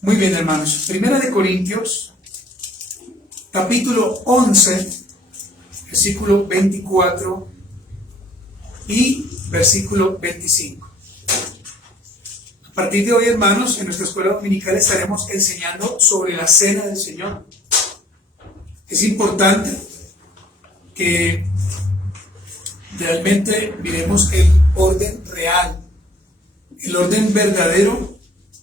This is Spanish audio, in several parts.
Muy bien, hermanos. Primera de Corintios, capítulo 11, versículo 24 y versículo 25. A partir de hoy, hermanos, en nuestra escuela dominical estaremos enseñando sobre la cena del Señor. Es importante que realmente miremos el orden real, el orden verdadero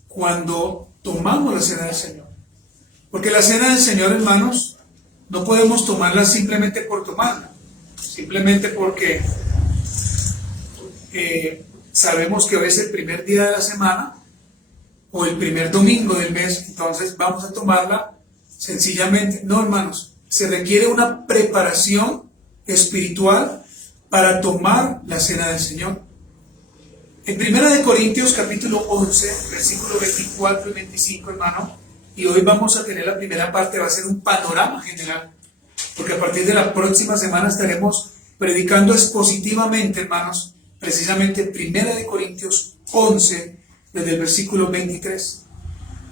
cuando tomamos la cena del Señor. Porque la cena del Señor, hermanos, no podemos tomarla simplemente por tomarla, simplemente porque sabemos que hoy es el primer día de la semana o el primer domingo del mes, entonces vamos a tomarla sencillamente. No, hermanos, se requiere una preparación espiritual para tomar la cena del Señor. En 1 Corintios capítulo 11, versículos 24 y 25, hermano, y hoy vamos a tener la primera parte, va a ser un panorama general, porque a partir de la próxima semana estaremos predicando expositivamente, hermanos, precisamente 1 Corintios 11, desde el versículo 23.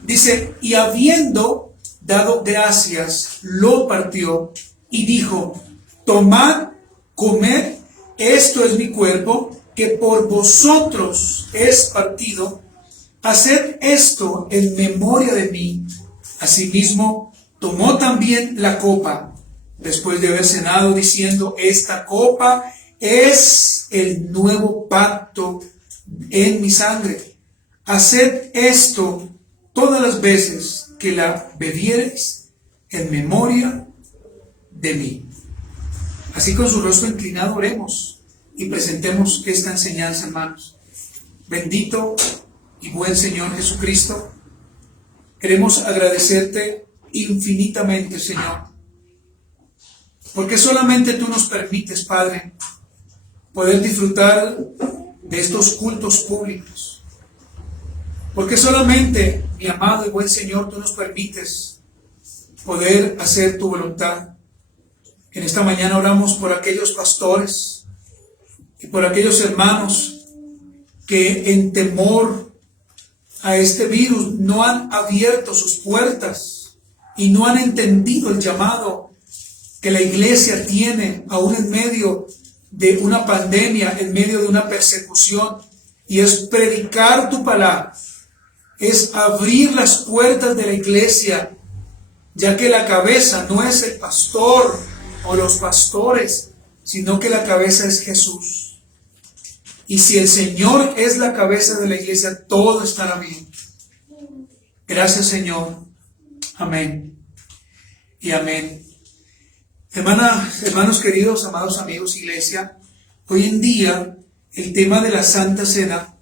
Dice, y habiendo dado gracias, lo partió y dijo, tomad, comed, esto es mi cuerpo, que por vosotros es partido, haced esto en memoria de mí. Asimismo, tomó también la copa, después de haber cenado, diciendo, esta copa es el nuevo pacto en mi sangre. Haced esto todas las veces que la bebiereis en memoria de mí. Así con su rostro inclinado oremos y presentemos esta enseñanza, hermanos. Bendito y buen Señor Jesucristo, queremos agradecerte infinitamente, Señor, porque solamente tú nos permites, Padre, poder disfrutar de estos cultos públicos. Porque solamente, mi amado y buen Señor, tú nos permites poder hacer tu voluntad. En esta mañana oramos por aquellos pastores y por aquellos hermanos que en temor a este virus no han abierto sus puertas y no han entendido el llamado que la iglesia tiene aún en medio de una pandemia, en medio de una persecución, y es predicar tu palabra, es abrir las puertas de la iglesia, ya que la cabeza no es el pastor o los pastores, sino que la cabeza es Jesús. Y si el Señor es la cabeza de la iglesia, todo estará bien. Gracias, Señor. Amén y amén. Hermanos queridos, amados amigos, iglesia, hoy en día el tema de la Santa Cena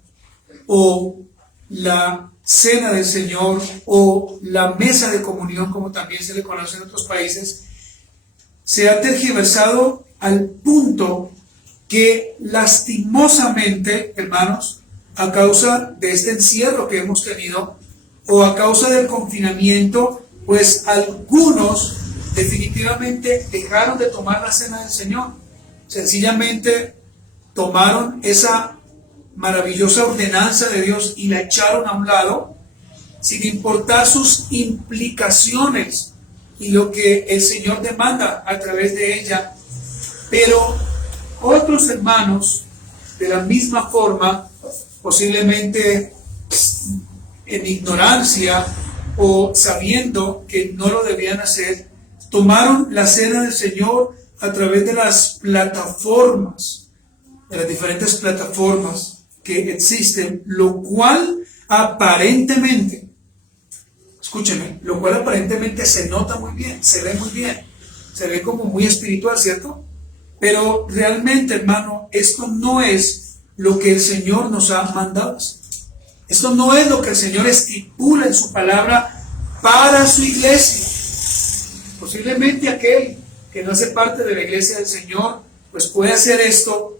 o la Cena del Señor o la mesa de comunión, como también se le conoce en otros países, se ha tergiversado al punto que lastimosamente, hermanos, a causa de este encierro que hemos tenido o a causa del confinamiento, pues algunos definitivamente dejaron de tomar la cena del Señor. Sencillamente tomaron esa maravillosa ordenanza de Dios y la echaron a un lado, sin importar sus implicaciones y lo que el Señor demanda a través de ella. Pero otros hermanos, de la misma forma, posiblemente en ignorancia o sabiendo que no lo debían hacer, tomaron la cena del Señor a través de las plataformas, de las diferentes plataformas que existen, lo cual aparentemente, escúcheme, lo cual aparentemente se nota muy bien, se ve muy bien, se ve como muy espiritual, ¿cierto? Pero realmente, hermano, esto no es lo que el Señor nos ha mandado. Esto no es lo que el Señor estipula en su palabra para su iglesia. Posiblemente aquel que no hace parte de la iglesia del Señor, pues puede hacer esto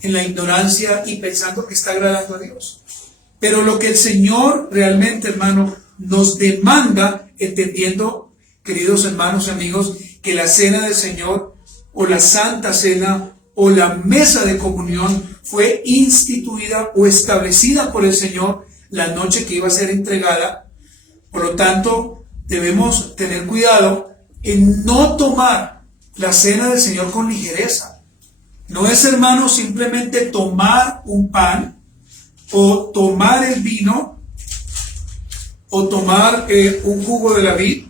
en la ignorancia y pensando que está agradando a Dios. Pero lo que el Señor realmente, hermano, nos demanda, entendiendo, queridos hermanos y amigos, que la cena del Señor o la Santa Cena o la mesa de comunión fue instituida o establecida por el Señor la noche que iba a ser entregada Por lo tanto, debemos tener cuidado en no tomar la cena del Señor con ligereza. No es, hermano, simplemente tomar un pan o tomar el vino o tomar un jugo de la vid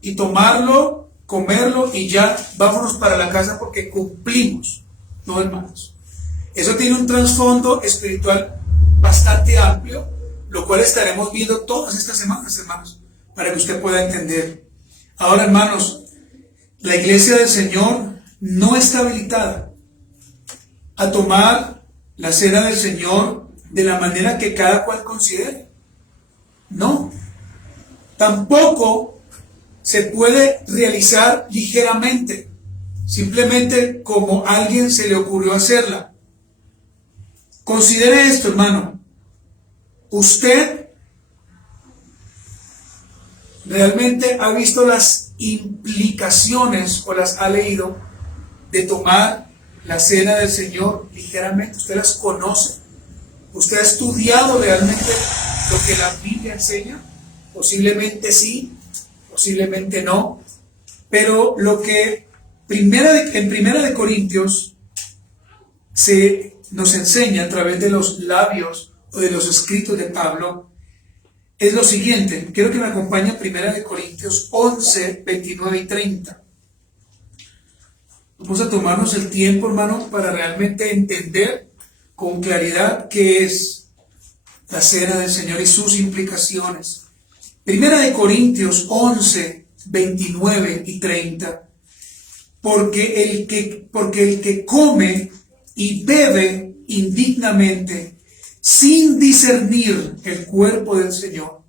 y tomarlo, comerlo y ya vámonos para la casa porque cumplimos. No, hermanos. Eso tiene un trasfondo espiritual bastante amplio, lo cual estaremos viendo todas estas semanas, hermanos, para que usted pueda entender. Ahora, hermanos, la iglesia del Señor no está habilitada a tomar la cena del Señor de la manera que cada cual considere. No. Tampoco se puede realizar ligeramente, simplemente como a alguien se le ocurrió hacerla. Considere esto, hermano. Usted realmente ha visto las implicaciones o las ha leído de tomar la cena del Señor ligeramente. Usted las conoce. Usted ha estudiado realmente lo que la Biblia enseña. Posiblemente sí, posiblemente no. Pero lo que en Primera de Corintios se nos enseña a través de los labios o de los escritos de Pablo es lo siguiente. Quiero que me acompañe a Primera de Corintios 11, 29 y 30. Vamos a tomarnos el tiempo, hermano, para realmente entender con claridad qué es la cena del Señor y sus implicaciones. Primera de Corintios 11, 29 y 30. Porque el que come y bebe indignamente, sin discernir el cuerpo del Señor,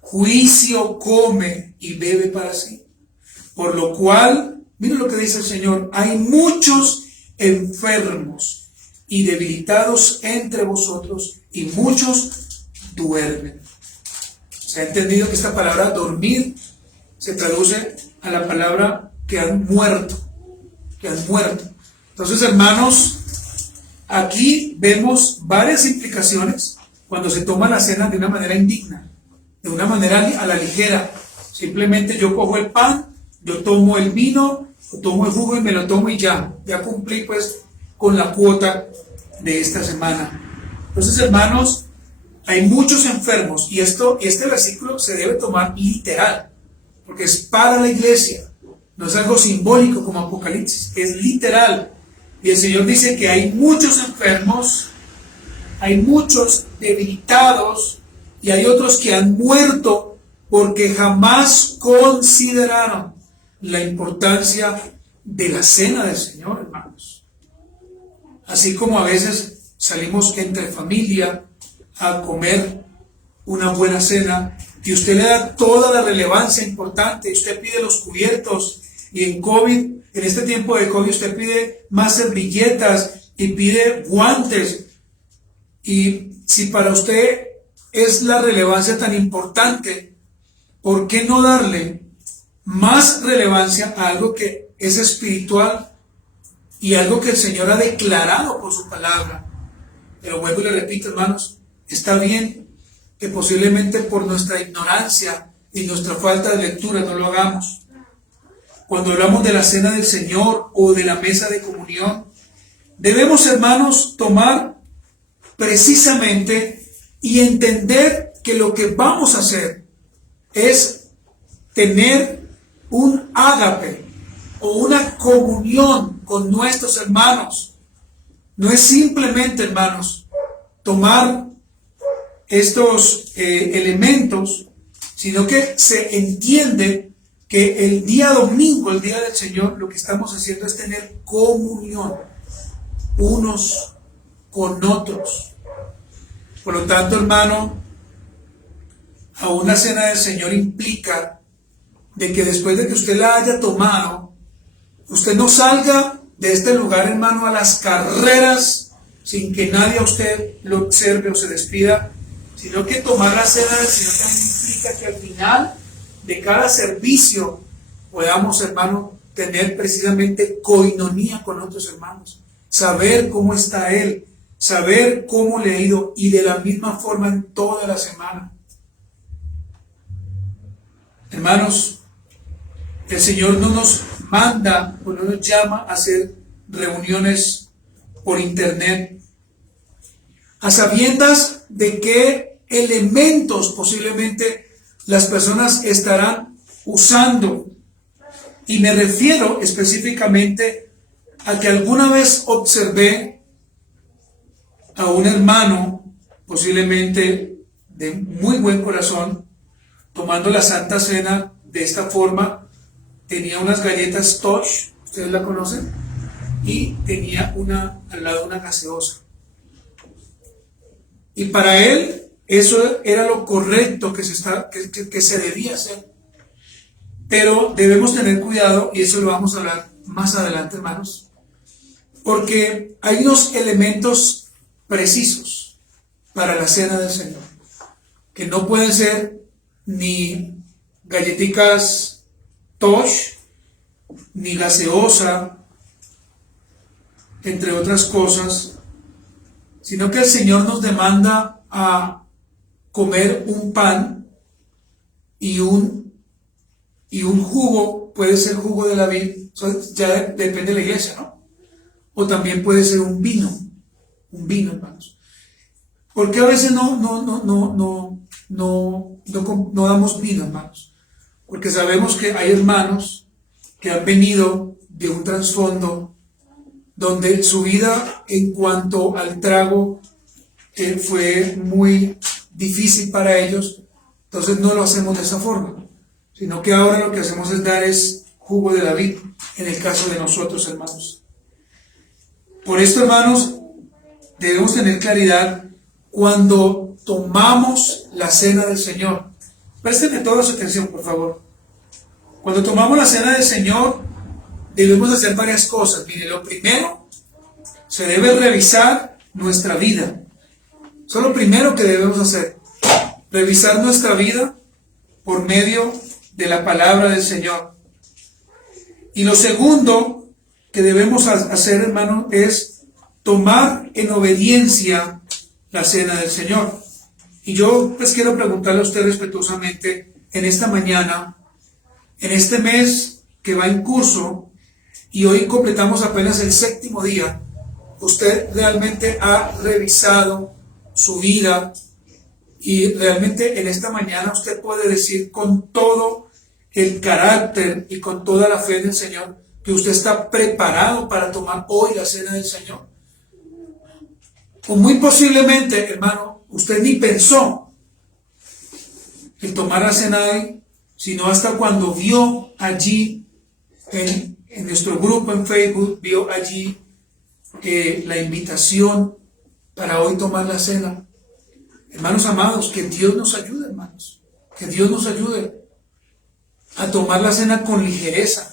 juicio come y bebe para sí. Por lo cual, miren lo que dice el Señor, hay muchos enfermos y debilitados entre vosotros, y muchos duermen. Se ha entendido que esta palabra dormir se traduce a la palabra que han muerto. Que han muerto. Entonces, hermanos, aquí vemos varias implicaciones cuando se toma la cena de una manera indigna, de una manera a la ligera. Simplemente yo cojo el pan, yo tomo el vino, yo tomo el jugo y me lo tomo y ya cumplí pues con la cuota de esta semana. Entonces, hermanos, hay muchos enfermos y este versículo se debe tomar literal, porque es para la iglesia, no es algo simbólico como Apocalipsis, es literal. Y el Señor dice que hay muchos enfermos, hay muchos debilitados y hay otros que han muerto porque jamás consideraron la importancia de la cena del Señor, hermanos. Así como a veces salimos entre familia a comer una buena cena y usted le da toda la relevancia importante, usted pide los cubiertos y en este tiempo de COVID usted pide más servilletas y pide guantes, y si para usted es la relevancia tan importante, ¿por qué no darle más relevancia a algo que es espiritual y algo que el Señor ha declarado por su palabra? Pero vuelvo y le repito, hermanos, está bien que posiblemente por nuestra ignorancia y nuestra falta de lectura no lo hagamos. Cuando hablamos de la cena del Señor o de la mesa de comunión, debemos, hermanos, tomar precisamente y entender que lo que vamos a hacer es tener un ágape o una comunión con nuestros hermanos. No es simplemente, hermanos, tomar estos elementos, sino que se entiende que el día domingo, el día del Señor, lo que estamos haciendo es tener comunión unos con otros. Por lo tanto, hermano, a una cena del Señor implica de que después de que usted la haya tomado, usted no salga de este lugar, hermano, a las carreras sin que nadie a usted lo observe o se despida, sino que tomar la cena del Señor también implica que al final de cada servicio podamos, hermano, tener precisamente coinonía con otros hermanos, saber cómo está él, saber cómo le ha ido, y de la misma forma en toda la semana. Hermanos, el Señor no nos manda o no nos llama a hacer reuniones por internet, a sabiendas de qué elementos posiblemente las personas estarán usando. Y me refiero específicamente a que alguna vez observé a un hermano, posiblemente de muy buen corazón, tomando la Santa Cena de esta forma. Tenía unas galletas Tosh, ustedes la conocen, y tenía al lado una gaseosa. Y para él eso era lo correcto que se debía hacer. Pero debemos tener cuidado, y eso lo vamos a hablar más adelante, hermanos, porque hay unos elementos precisos para la cena del Señor, que no pueden ser ni galletitas Tosh, ni gaseosa, entre otras cosas, sino que el Señor nos demanda a comer un pan y un jugo. Puede ser jugo de la vid, ya depende de la iglesia, ¿no? O también puede ser un vino, hermanos. ¿Por qué a veces no damos vino, hermanos? Porque sabemos que hay hermanos que han venido de un trasfondo donde su vida en cuanto al trago fue muy difícil para ellos. Entonces no lo hacemos de esa forma, sino que ahora lo que hacemos es dar jugo de la vid, en el caso de nosotros, hermanos. Por esto, hermanos, debemos tener claridad cuando tomamos la cena del Señor. Préstenme toda su atención, por favor. Cuando tomamos la cena del Señor, debemos hacer varias cosas. Mire, lo primero, se debe revisar nuestra vida. Eso es lo primero que debemos hacer. Revisar nuestra vida por medio de la palabra del Señor. Y lo segundo que debemos hacer, hermano, es tomar en obediencia la cena del Señor. Y yo pues quiero preguntarle a usted respetuosamente en esta mañana, en este mes que va en curso, y hoy completamos apenas el 7º día, ¿usted realmente ha revisado su vida? Y realmente en esta mañana usted puede decir con todo el carácter y con toda la fe del Señor que usted está preparado para tomar hoy la cena del Señor. O muy posiblemente, hermano, usted ni pensó en tomar la cena hoy, sino hasta cuando vio allí en nuestro grupo en Facebook, vio allí la invitación para hoy tomar la cena. Hermanos amados, que Dios nos ayude, hermanos, que Dios nos ayude a tomar la cena con ligereza,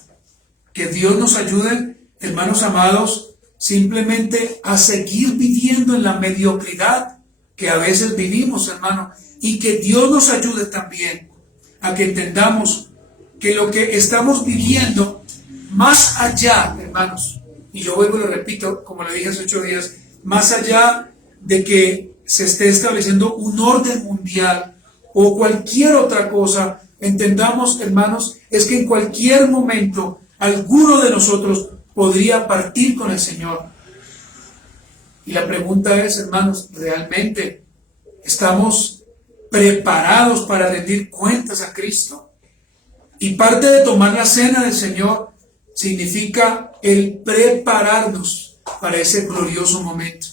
que Dios nos ayude, hermanos amados, simplemente a seguir viviendo en la mediocridad que a veces vivimos, hermano, y que Dios nos ayude también a que entendamos que lo que estamos viviendo, más allá, hermanos, y yo vuelvo y lo repito, como le dije hace 8 días, más allá de que se esté estableciendo un orden mundial o cualquier otra cosa, entendamos, hermanos, es que en cualquier momento alguno de nosotros podría partir con el Señor. Y la pregunta es, hermanos, ¿realmente estamos preparados para rendir cuentas a Cristo? Y parte de tomar la cena del Señor significa el prepararnos para ese glorioso momento,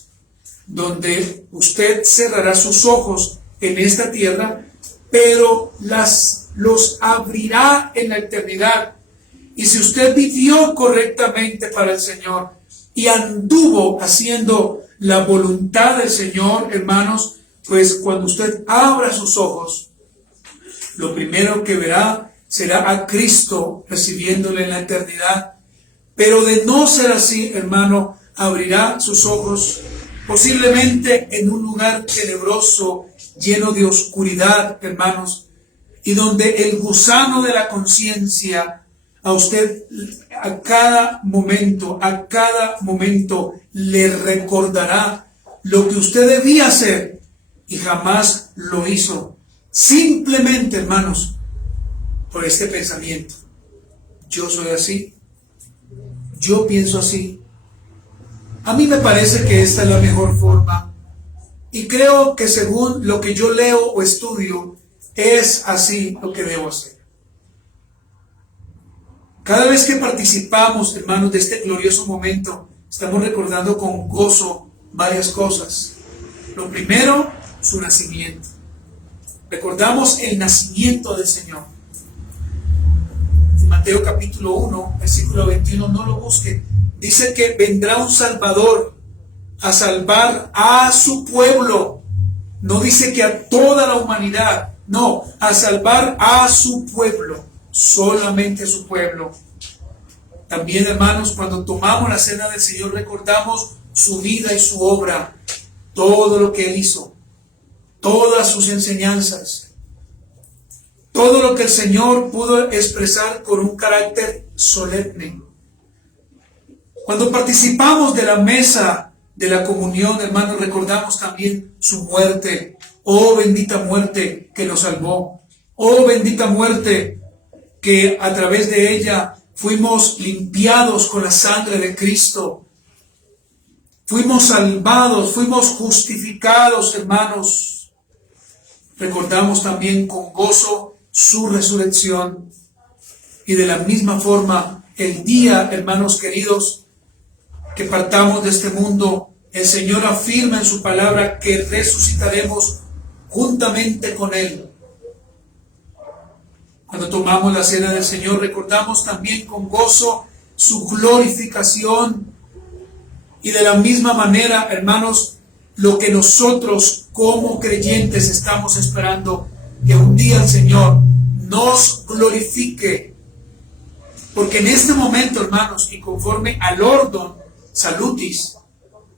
donde usted cerrará sus ojos en esta tierra, pero los abrirá en la eternidad. Y si usted vivió correctamente para el Señor y anduvo haciendo la voluntad del Señor, hermanos, pues cuando usted abra sus ojos, lo primero que verá será a Cristo recibiéndole en la eternidad. Pero de no ser así, hermano, abrirá sus ojos posiblemente en un lugar tenebroso, lleno de oscuridad, hermanos, y donde el gusano de la conciencia a usted a cada momento le recordará lo que usted debía hacer y jamás lo hizo. Simplemente, hermanos, por este pensamiento. Yo soy así, yo pienso así. A mí me parece que esta es la mejor forma y creo que según lo que yo leo o estudio, es así lo que debo hacer. Cada vez que participamos, hermanos, de este glorioso momento, estamos recordando con gozo varias cosas. Lo primero, su nacimiento. Recordamos el nacimiento del Señor. En Mateo capítulo 1, versículo 21, no lo busquen. Dice que vendrá un Salvador a salvar a su pueblo. No dice que a toda la humanidad, no, a salvar a su pueblo, solamente a su pueblo. También, hermanos, cuando tomamos la cena del Señor, recordamos su vida y su obra, todo lo que Él hizo, todas sus enseñanzas, todo lo que el Señor pudo expresar con un carácter solemne. Cuando participamos de la mesa de la comunión, hermanos, recordamos también su muerte. Oh bendita muerte que nos salvó. Oh bendita muerte que a través de ella fuimos limpiados con la sangre de Cristo. Fuimos salvados, fuimos justificados, hermanos. Recordamos también con gozo su resurrección. Y de la misma forma, el día, hermanos queridos, que partamos de este mundo, el Señor afirma en su palabra que resucitaremos juntamente con Él. Cuando tomamos la cena del Señor, recordamos también con gozo su glorificación. Y de la misma manera, hermanos, lo que nosotros como creyentes estamos esperando, que un día el Señor nos glorifique. Porque en este momento, hermanos, y conforme al orden salutis,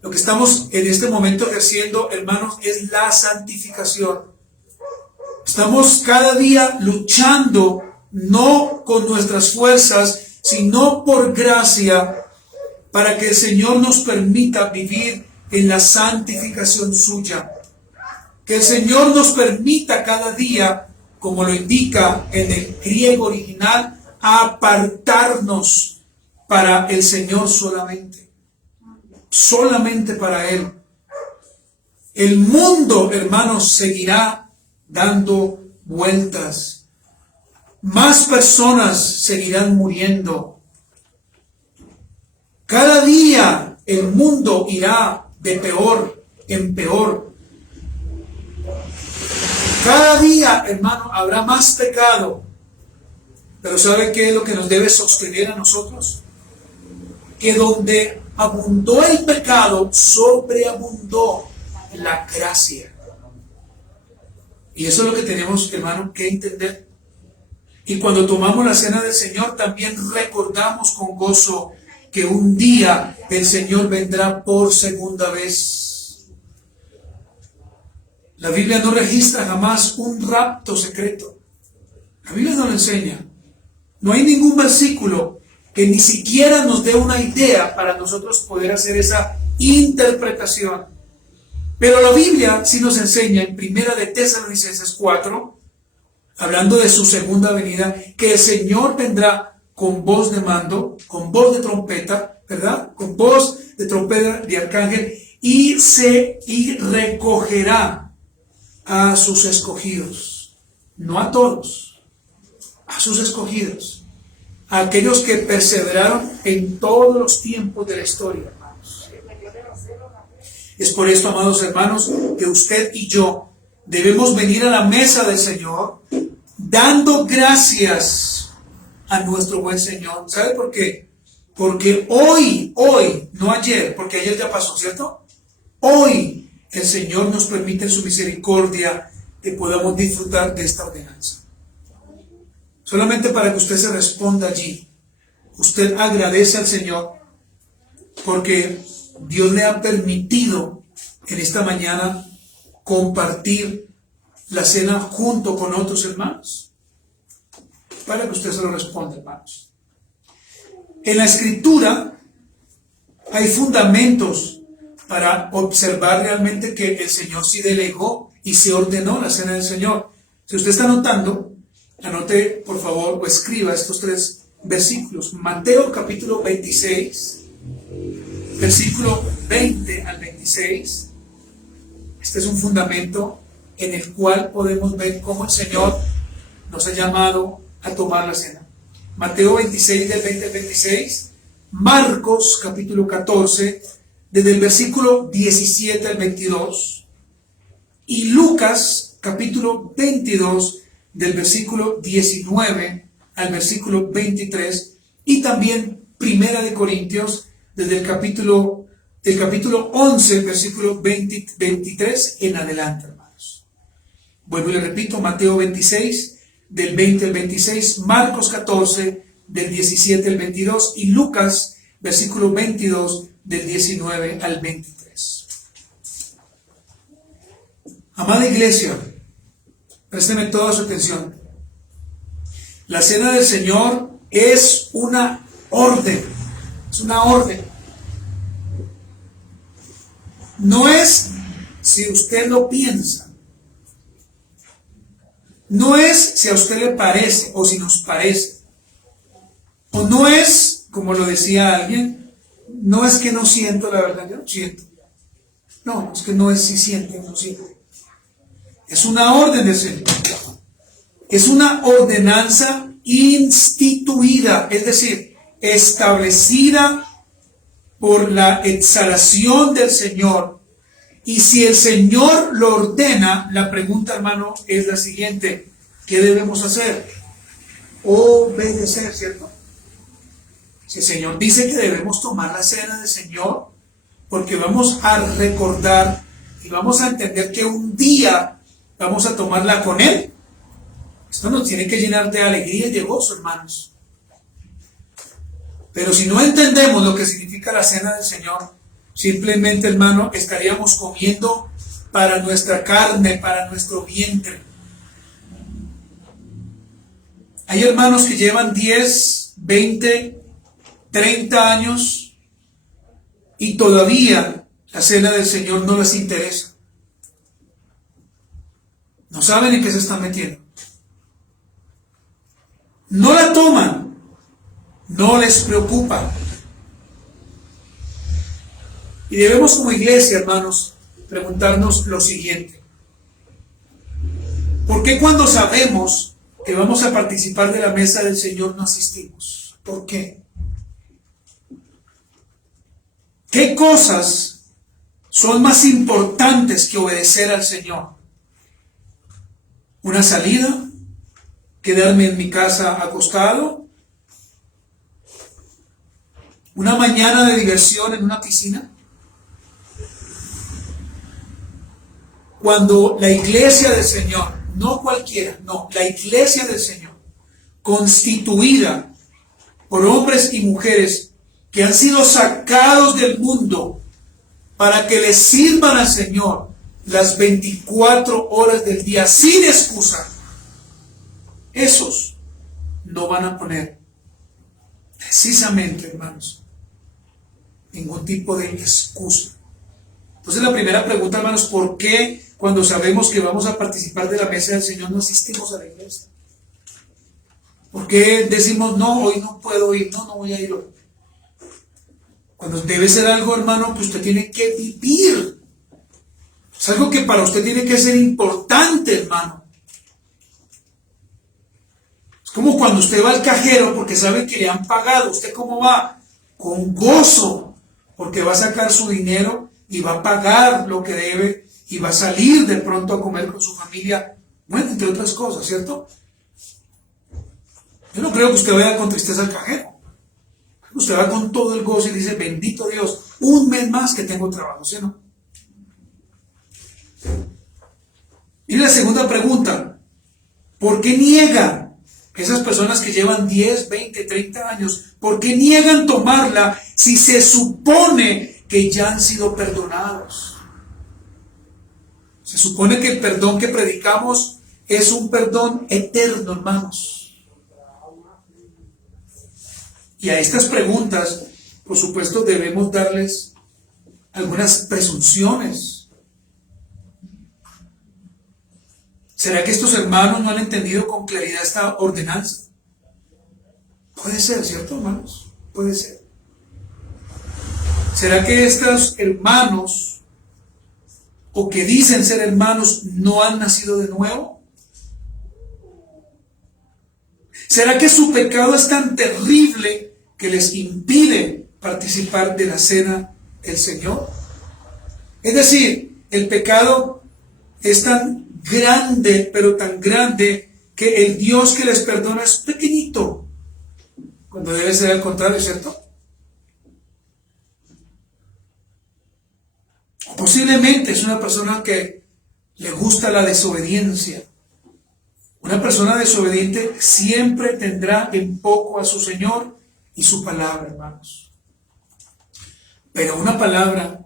lo que estamos en este momento ejerciendo, hermanos, es la santificación. Estamos cada día luchando, no con nuestras fuerzas, sino por gracia, para que el Señor nos permita vivir en la santificación suya. Que el Señor nos permita cada día, como lo indica en el griego original, apartarnos para el Señor solamente. Solamente para Él. El mundo, hermanos, seguirá dando vueltas. Más personas seguirán muriendo. Cada día el mundo irá de peor en peor. Cada día, hermano, habrá más pecado. Pero ¿sabe qué es lo que nos debe sostener a nosotros? Que donde abundó el pecado, sobreabundó la gracia. Y eso es lo que tenemos, hermano, que entender. Y cuando tomamos la cena del Señor, también recordamos con gozo que un día el Señor vendrá por segunda vez. La Biblia no registra jamás un rapto secreto. La Biblia no lo enseña. No hay ningún versículo que ni siquiera nos dé una idea para nosotros poder hacer esa interpretación. Pero la Biblia sí nos enseña en 1 de Tesalonicenses 4, hablando de su segunda venida, que el Señor vendrá con voz de mando, con voz de trompeta, ¿verdad? Con voz de trompeta de arcángel, y recogerá a sus escogidos. No a todos, a sus escogidos. A aquellos que perseveraron en todos los tiempos de la historia, hermanos. Es por esto, amados hermanos, que usted y yo debemos venir a la mesa del Señor dando gracias a nuestro buen Señor. ¿Sabe por qué? Porque hoy, no ayer, porque ayer ya pasó, ¿cierto? Hoy el Señor nos permite en su misericordia que podamos disfrutar de esta ordenanza. Solamente para que usted se responda allí. Usted agradece al Señor porque Dios le ha permitido en esta mañana compartir la cena junto con otros hermanos. Para que usted se lo responda, hermanos. En la Escritura hay fundamentos para observar realmente que el Señor sí delegó y se ordenó la cena del Señor. Si usted está notando, Anote, por favor, o escriba estos 3 versículos. Mateo capítulo 26, versículo 20 al 26. Este es un fundamento en el cual podemos ver cómo el Señor nos ha llamado a tomar la cena. Mateo 26, del 20 al 26. Marcos capítulo 14, desde el versículo 17 al 22. Y Lucas capítulo 22, del versículo 19 al versículo 23. Y también Primera de Corintios, desde el capítulo 11, versículo 23 en adelante, hermanos. Vuelvo y le repito: Mateo 26, del 20 al 26, Marcos 14, del 17 al 22, y Lucas, versículo 22, del 19 al 23. Amada iglesia, présteme toda su atención. La cena del Señor es una orden. Es una orden. No es si usted lo piensa. No es si a usted le parece o si nos parece. O no es, como lo decía alguien, no es que no siento, la verdad, yo no siento. No, es que no es si siente o no siente. Es una orden del Señor. Es una ordenanza instituida, es decir, establecida por la exhalación del Señor. Y si el Señor lo ordena, la pregunta, hermano, es la siguiente: ¿qué debemos hacer? Obedecer, ¿cierto? Si el Señor dice que debemos tomar la cena del Señor, porque vamos a recordar y vamos a entender que un día vamos a tomarla con Él, esto nos tiene que llenar de alegría y de gozo, hermanos. Pero si no entendemos lo que significa la cena del Señor, simplemente, hermano, estaríamos comiendo para nuestra carne, para nuestro vientre. Hay hermanos que llevan 10, 20, 30 años y todavía la cena del Señor no les interesa. No saben en qué se están metiendo. No la toman, no les preocupa. Y debemos, como iglesia, hermanos, preguntarnos lo siguiente: ¿por qué cuando sabemos que vamos a participar de la mesa del Señor no asistimos? ¿Por qué? ¿Qué cosas son más importantes que obedecer al Señor? ¿Una salida? ¿Quedarme en mi casa acostado? ¿Una mañana de diversión en una piscina? Cuando la iglesia del Señor, no cualquiera, no, la iglesia del Señor, constituida por hombres y mujeres que han sido sacados del mundo para que les sirvan al Señor las 24 horas del día sin excusa, esos no van a poner precisamente, hermanos, ningún tipo de excusa. Entonces la primera pregunta, hermanos: ¿por qué cuando sabemos que vamos a participar de la mesa del Señor no asistimos a la iglesia? ¿Por qué decimos no, hoy no puedo ir, no voy a ir hoy? Cuando debe ser algo, hermano, que usted tiene que vivir. Es algo que para usted tiene que ser importante, hermano. Es como cuando usted va al cajero porque sabe que le han pagado. ¿Usted cómo va? Con gozo, porque va a sacar su dinero y va a pagar lo que debe y va a salir de pronto a comer con su familia, bueno, entre otras cosas, ¿cierto? Yo no creo que usted vaya con tristeza al cajero. Usted va con todo el gozo y dice: bendito Dios, un mes más que tengo trabajo, ¿sí o no? Y la segunda pregunta: ¿por qué niegan esas personas que llevan 10, 20, 30 años? ¿Por qué niegan tomarla si se supone que ya han sido perdonados? Se supone que el perdón que predicamos es un perdón eterno, hermanos. Y a estas preguntas, por supuesto, debemos darles algunas presunciones. ¿Será que estos hermanos no han entendido con claridad esta ordenanza? Puede ser, ¿cierto, hermanos? Puede ser. ¿Será que estos hermanos, o que dicen ser hermanos, no han nacido de nuevo? ¿Será que su pecado es tan terrible que les impide participar de la cena del Señor? Es decir, el pecado es tan grande, pero tan grande, que el Dios que les perdona es pequeñito, cuando debe ser al contrario, ¿cierto? Posiblemente es una persona que le gusta la desobediencia. Una persona desobediente siempre tendrá en poco a su Señor y su palabra, hermanos. Pero una palabra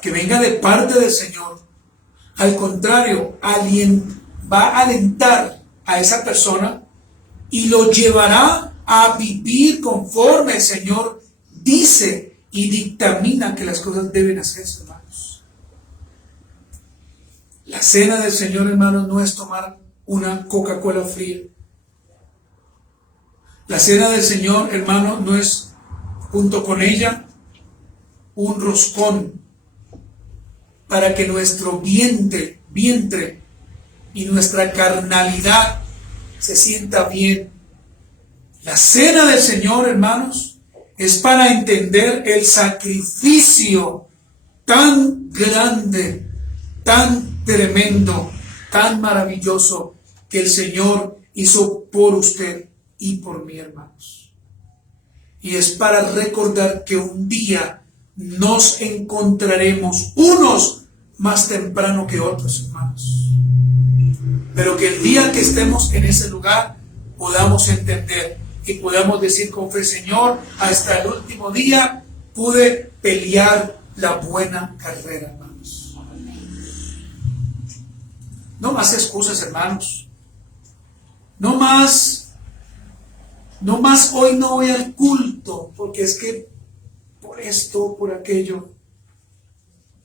que venga de parte del Señor, al contrario, va a alentar a esa persona y lo llevará a vivir conforme el Señor dice y dictamina que las cosas deben hacerse, hermanos. La cena del Señor, hermanos, no es tomar una Coca-Cola fría. La cena del Señor, hermano, no es junto con ella un roscón para que nuestro vientre y nuestra carnalidad se sienta bien. La cena del Señor, hermanos, es para entender el sacrificio tan grande, tan tremendo, tan maravilloso que el Señor hizo por usted y por mí, hermanos. Y es para recordar que un día nos encontraremos, unos más temprano que otros, hermanos. Pero que el día que estemos en ese lugar podamos entender y podamos decir con fe: Señor, hasta el último día pude pelear la buena carrera, hermanos. No más excusas, hermanos. No más hoy no voy al culto, porque es que por esto, por aquello.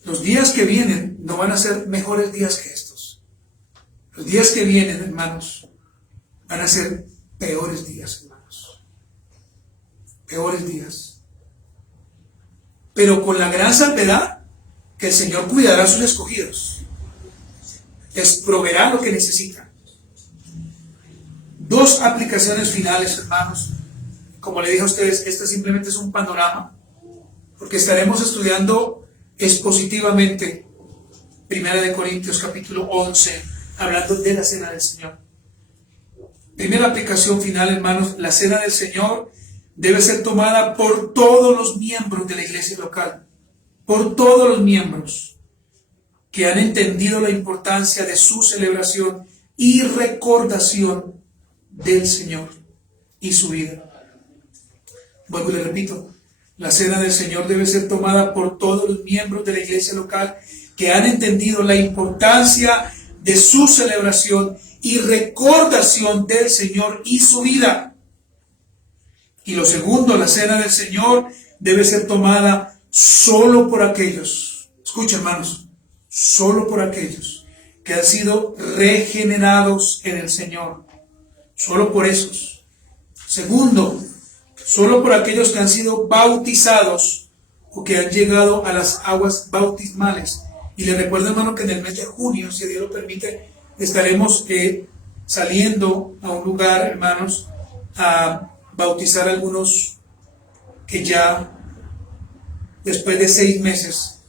Los días que vienen no van a ser mejores días que estos. Los días que vienen, hermanos, van a ser peores días, hermanos. Peores días. Pero con la gran salvedad que el Señor cuidará a sus escogidos. Les proveerá lo que necesitan. Dos aplicaciones finales, hermanos. Como le dije a ustedes, este simplemente es un panorama, porque estaremos estudiando expositivamente 1 Corintios capítulo 11, hablando de la cena del Señor. Primera aplicación final, hermanos: la cena del Señor debe ser tomada por todos los miembros de la iglesia local, por todos los miembros que han entendido la importancia de su celebración y recordación del Señor y su vida. Vuelvo y le repito: la cena del Señor debe ser tomada por todos los miembros de la iglesia local que han entendido la importancia de su celebración y recordación del Señor y su vida. Y lo segundo, la cena del Señor debe ser tomada solo por aquellos, escuchen, hermanos, solo por aquellos que han sido regenerados en el Señor. Solo por esos. Segundo, solo por aquellos que han sido bautizados o que han llegado a las aguas bautismales. Y les recuerdo, hermano, que en el mes de junio, si Dios lo permite, estaremos saliendo a un lugar, hermanos, a bautizar a algunos que ya después de 6 meses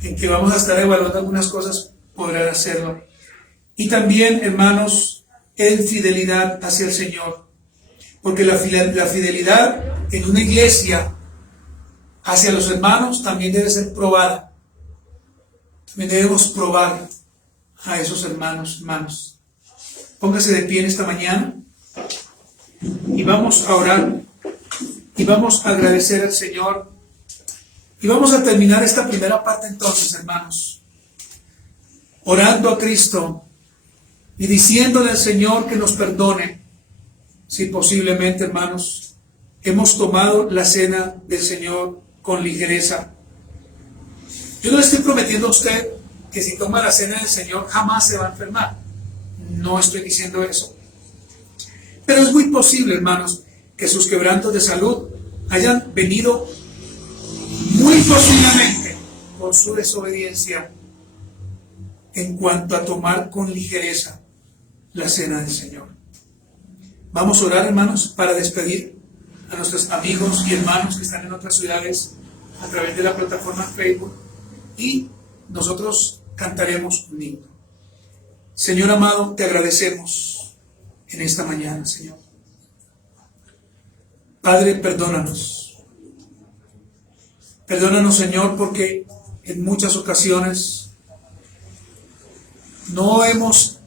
en que vamos a estar evaluando algunas cosas, podrán hacerlo. Y también, hermanos, en fidelidad hacia el Señor. Porque la fidelidad en una iglesia hacia los hermanos también debe ser probada. También debemos probar a esos hermanos. Póngase de pie en esta mañana y vamos a orar y vamos a agradecer al Señor. Y vamos a terminar esta primera parte entonces, hermanos, orando a Cristo y diciéndole al Señor que nos perdone si posiblemente, hermanos, hemos tomado la cena del Señor con ligereza. Yo no le estoy prometiendo a usted que si toma la cena del Señor jamás se va a enfermar. no estoy diciendo eso. Pero es muy posible, hermanos, que sus quebrantos de salud hayan venido muy posiblemente por su desobediencia en cuanto a tomar con ligereza la cena del Señor. Vamos a orar, hermanos, para despedir a nuestros amigos y hermanos que están en otras ciudades a través de la plataforma Facebook, y nosotros cantaremos un himno. Señor amado, te agradecemos en esta mañana, Señor. Padre, perdónanos. Perdónanos, Señor, porque en muchas ocasiones no hemos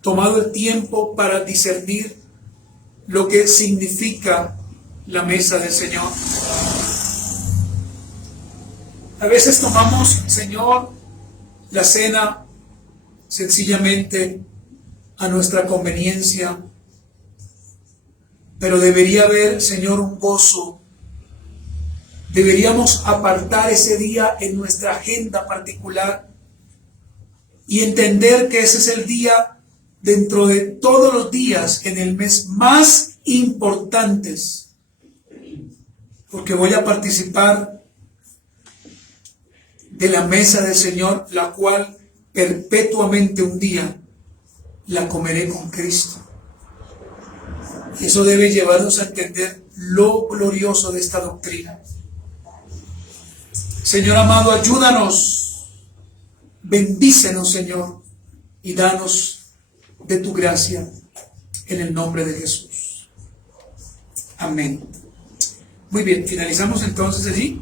tomado el tiempo para discernir lo que significa la mesa del Señor. A veces tomamos, Señor, la cena sencillamente a nuestra conveniencia, pero debería haber, Señor, un gozo. Deberíamos apartar ese día en nuestra agenda particular y entender que ese es el día dentro de todos los días en el mes más importantes, porque voy a participar de la mesa del Señor, la cual perpetuamente un día la comeré con Cristo. Y eso debe llevarnos a entender lo glorioso de esta doctrina. Señor amado, ayúdanos, bendícenos, Señor, y danos de tu gracia en el nombre de Jesús. Amén. Muy bien, finalizamos entonces allí.